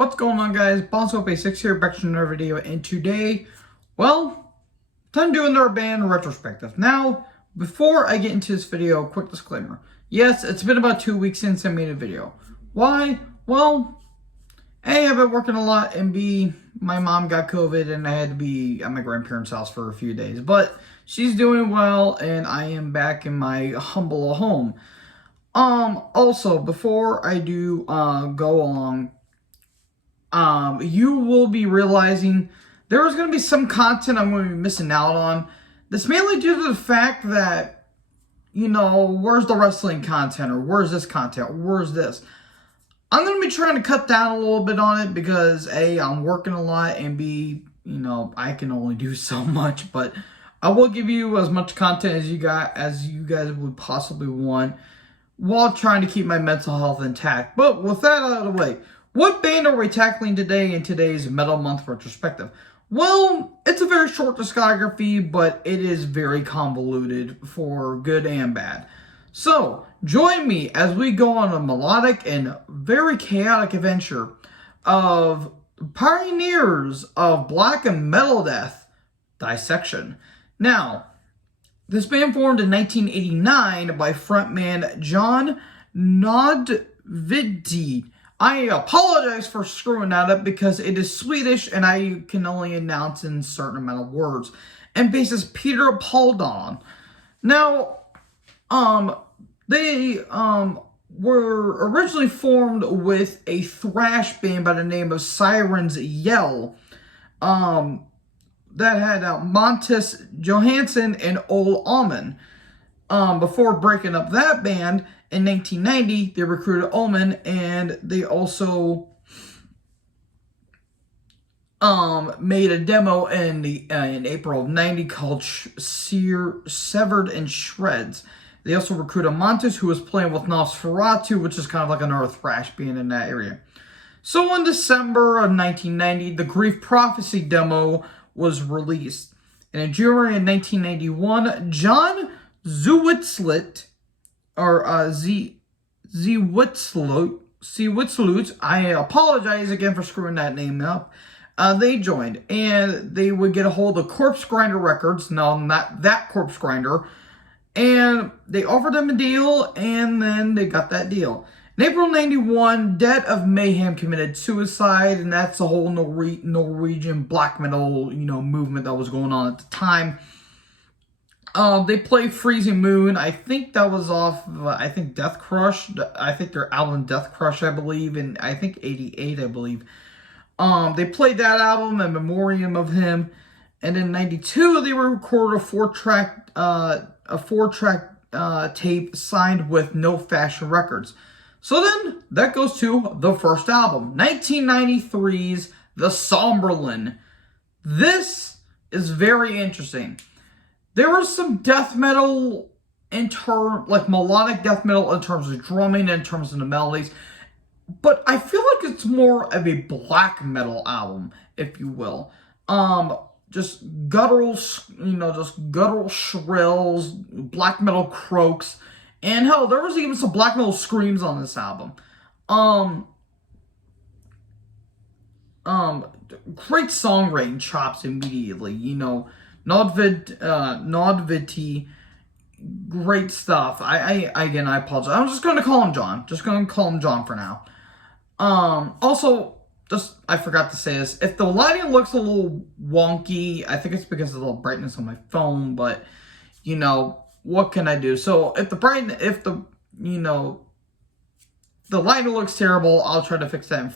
What's going on, guys? Bonzo6 here, back to another video, and today, well, time to do another band retrospective. Now, before I get into this video, quick disclaimer. Yes, it's been about 2 weeks since I made a video. Why? Well, A, I've been working a lot, and B, my mom got COVID, and I had to be at my grandparents' house for a few days. But she's doing well, and I am back in my humble home. Also, before I do go along, you will be realizing there is going to be some content I'm going to be missing out on. This mainly due to the fact that, where's the wrestling content, or where's this content, or where's this? I'm going to be trying to cut down a little bit on it because A, I'm working a lot, and B, I can only do so much, but I will give you as much content as you guys would possibly want while trying to keep my mental health intact. But with that out of the way, what band are we tackling today in today's Metal Month retrospective? Well, it's a very short discography, but it is very convoluted for good and bad. So, join me as we go on a melodic and very chaotic adventure of pioneers of black and metal death, Dissection. Now, this band formed in 1989 by frontman John Nodvidti. I apologize for screwing that up because it is Swedish and I can only announce in a certain amount of words. And bassist Peter Pauldon. Now, they were originally formed with a thrash band by the name of Sirens Yell. That had Montes Johansson and Ole Allman. Before breaking up that band, in 1990, they recruited Ullman, and they also made a demo in April of '90 called Severed in Shreds. They also recruited Montes, who was playing with Nosferatu, which is kind of like another thrash band in that area. So in December of 1990, the Grief Prophecy demo was released. And in January of 1991, John Zwitzlut, or Zwitzlut, I apologize again for screwing that name up. They joined, and they would get a hold of Corpse Grinder Records, no, not that Corpse Grinder, and they offered them a deal, and then they got that deal. In April 91, Dead of Mayhem committed suicide, and that's the whole Norwegian black metal, movement that was going on at the time. They played Freezing Moon. I think that was off, Death Crush. I think their album Death Crush, I believe, and I think 88, I believe. They played that album in memoriam of him. And in 92, they recorded a four-track tape signed with No Fashion Records. So then, that goes to the first album, 1993's The Somberlin. This is very interesting. There was some death metal melodic death metal in terms of drumming, in terms of the melodies. But I feel like it's more of a black metal album, if you will. Just guttural shrills, black metal croaks. And hell, there was even some black metal screams on this album. Great songwriting chops immediately, Nodvidti, great stuff. I apologize. I'm just going to call him John. Just going to call him John for now. Also, I forgot to say this. If the lighting looks a little wonky, I think it's because of the brightness on my phone, but, what can I do? So, if the lighting looks terrible, I'll try to fix that in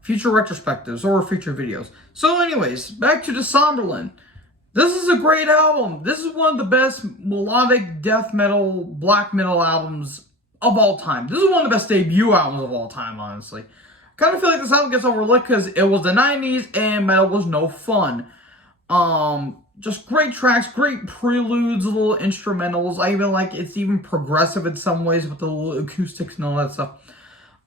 future retrospectives or future videos. So anyways, back to the Somberlin. This is a great album. This is one of the best melodic death metal, black metal albums of all time. This is one of the best debut albums of all time, honestly. I kind of feel like this album gets overlooked because it was the 90s and metal was no fun. Just great tracks, great preludes, little instrumentals. I even like it's even progressive in some ways with the little acoustics and all that stuff.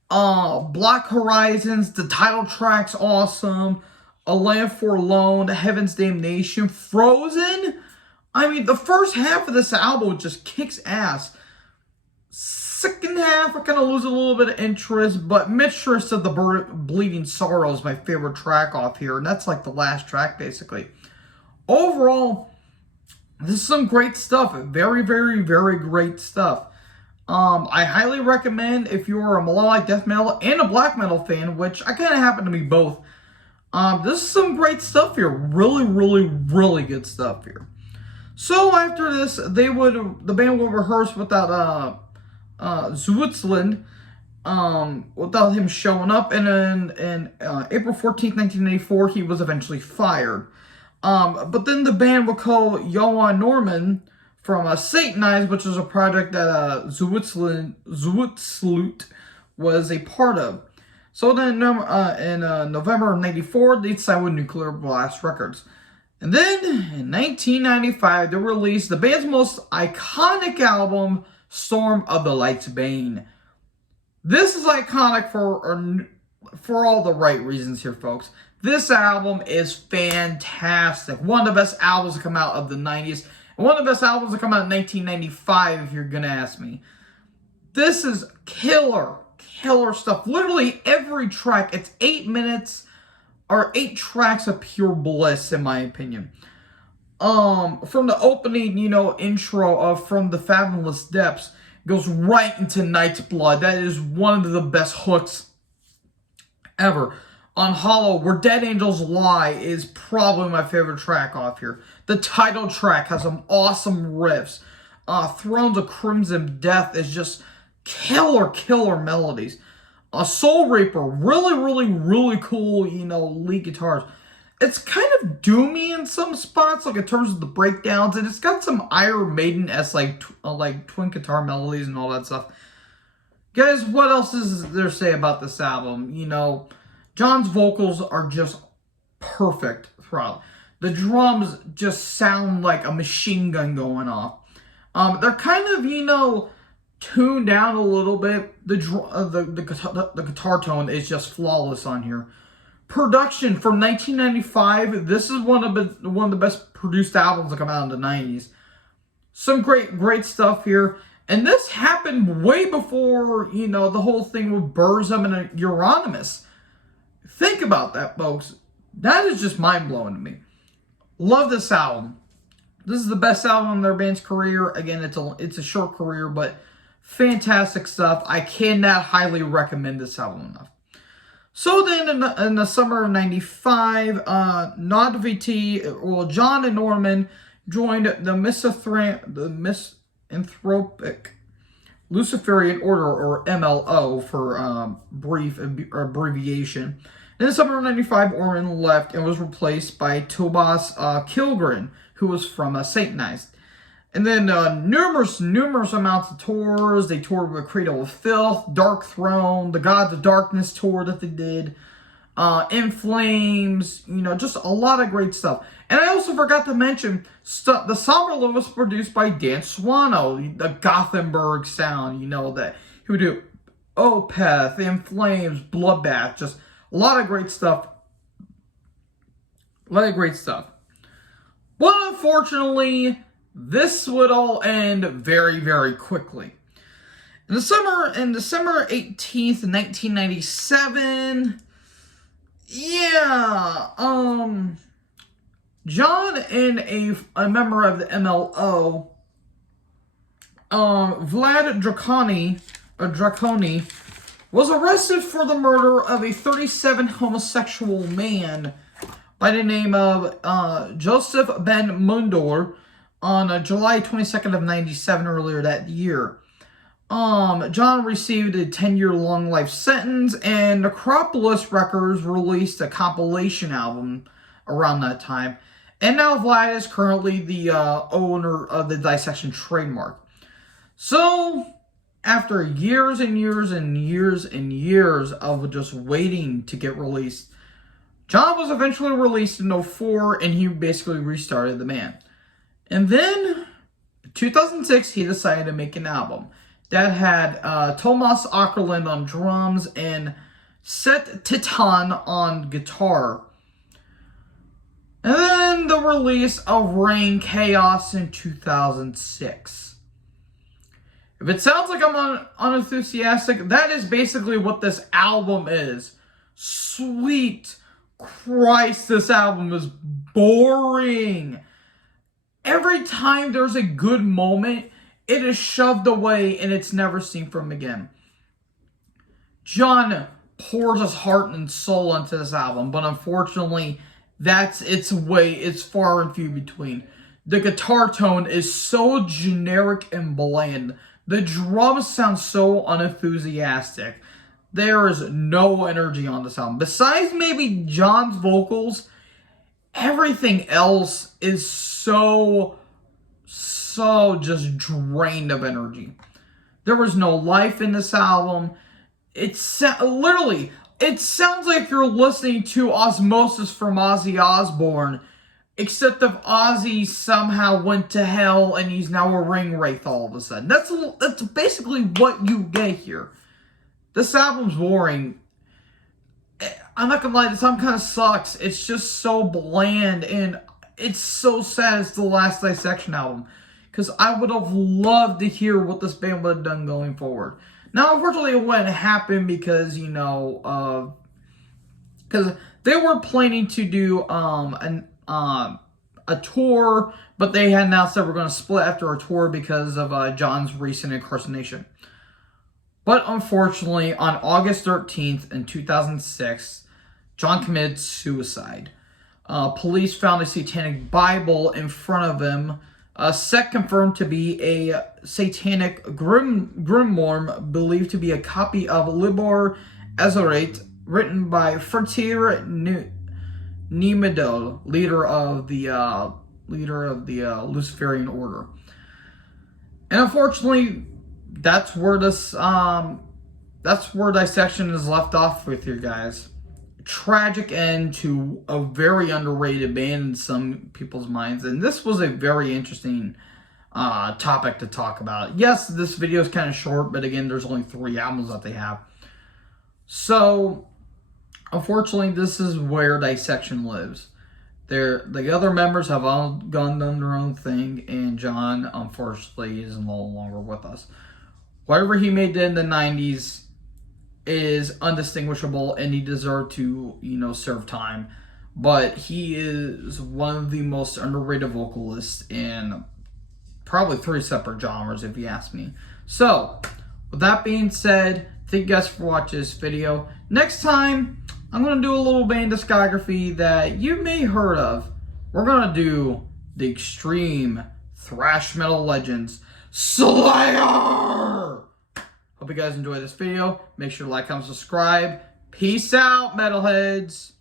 Black Horizons, the title track's awesome. A Land Forlorn, Heaven's Damnation, Frozen. I mean, the first half of this album just kicks ass. second half, I kind of lose a little bit of interest, but Mistress of the Bleeding Sorrow is my favorite track off here, and that's like the last track, basically. Overall, this is some great stuff. Very, very, very great stuff. I highly recommend if you're a melodic death metal and a black metal fan, which I kind of happen to be both. This is some great stuff here. Really, really, really good stuff here. So after this, the band would rehearse without Zwitzland, without him showing up, and then April 14th, 1984, he was eventually fired. But then the band would call Johan Norman from Satanized, which is a project that Zwitzland was a part of. So then in November of 94, they signed with Nuclear Blast Records. And then in 1995, they released the band's most iconic album, Storm of the Light's Bane. This is iconic for all the right reasons here, folks. This album is fantastic. One of the best albums to come out of the 90s. And one of the best albums to come out in 1995, if you're going to ask me. This is killer stuff. Literally every track, it's 8 minutes or 8 tracks of pure bliss, in my opinion. From the opening, intro of From the Fathomless Depths, goes right into Night's Blood. That is one of the best hooks ever. On Hollow, Where Dead Angels Lie, is probably my favorite track off here. The title track has some awesome riffs. Thrones of Crimson Death is just killer melodies. Soul Reaper, really cool, lead guitars. It's kind of doomy in some spots, like in terms of the breakdowns, and it's got some Iron Maiden-esque, like twin guitar melodies and all that stuff. Guys, what else is there to say about this album? John's vocals are just perfect throughout. The drums just sound like a machine gun going off. They're kind of, tuned down a little bit. The guitar tone is just flawless on here. Production from 1995. This is one of the best produced albums that come out in the 90s. Some great stuff here. And this happened way before, the whole thing with Burzum and Euronymous. Think about that, folks. That is just mind-blowing to me. Love this album. This is the best album in their band's career. Again, it's a short career, but fantastic stuff. I cannot highly recommend this album enough. So then, in the summer of 95, John and Norman joined the Misanthropic Luciferian Order, or MLO for brief abbreviation. In the summer of 95, Orman left and was replaced by Tobias Kilgren, who was from Satanized. And then numerous amounts of tours. They toured with Cradle of Filth, Dark Throne, the Gods of Darkness tour that they did, In Flames, just a lot of great stuff. And I also forgot to mention, the Somberland was produced by Dan Swano, the Gothenburg sound, that he would do Opeth, In Flames, Bloodbath, just a lot of great stuff. But unfortunately, this would all end very quickly. In December 18th, 1997, John and a member of the MLO, Vlad Draconi, was arrested for the murder of a 37 homosexual man by the name of Joseph Ben Mundor on July 22nd of 97, earlier that year. John received a 10-year-long life sentence, and Necropolis Records released a compilation album around that time. And now Vlad is currently the owner of the Dissection trademark. So, after years and years of just waiting to get released, John was eventually released in 2004, and he basically restarted the band. And then, in 2006, he decided to make an album that had Thomas Ackerland on drums and Set Titan on guitar. And then the release of Reign Chaos in 2006. If it sounds like I'm unenthusiastic, that is basically what this album is. Sweet Christ, this album is boring. Every time there's a good moment, it is shoved away and it's never seen from again. John pours his heart and soul into this album, but unfortunately, it's far and few between. The guitar tone is so generic and bland. The drums sound so unenthusiastic. There is no energy on this album. Besides maybe John's vocals, everything else is so just drained of energy. There was no life in this album. It sounds like you're listening to Osmosis from Ozzy Osbourne, except if Ozzy somehow went to hell and he's now a ring wraith all of a sudden. That's basically what you get here. This album's boring. I'm not gonna lie, this album kind of sucks. It's just so bland, and it's so sad it's the last Dissection album, because I would have loved to hear what this band would have done going forward. Now, unfortunately, it wouldn't happen because, because they were planning to do a tour, but they had announced that we're going to split after a tour because of John's recent incarceration. But unfortunately, on August 13th in 2006, John committed suicide. Police found a satanic Bible in front of him, set confirmed to be a satanic grimoire believed to be a copy of Liber Azaret, written by Frater Nemedel, leader of the Luciferian order. And unfortunately, that's where Dissection is left off with you guys. Tragic end to a very underrated band in some people's minds, and this was a very interesting topic to talk about. Yes, this video is kind of short, but again, there's only 3 albums that they have. So, unfortunately, this is where Dissection lives. The other members have all done their own thing, and John, unfortunately, is no longer with us. Whatever he made in the 90s is undistinguishable, and he deserved to, serve time. But he is one of the most underrated vocalists in probably 3 separate genres, if you ask me. So, with that being said, thank you guys for watching this video. Next time, I'm going to do a little band discography that you may heard of. We're going to do the extreme thrash metal legends, Slayer! Hope you guys enjoyed this video. Make sure to like, comment, subscribe. Peace out, metalheads!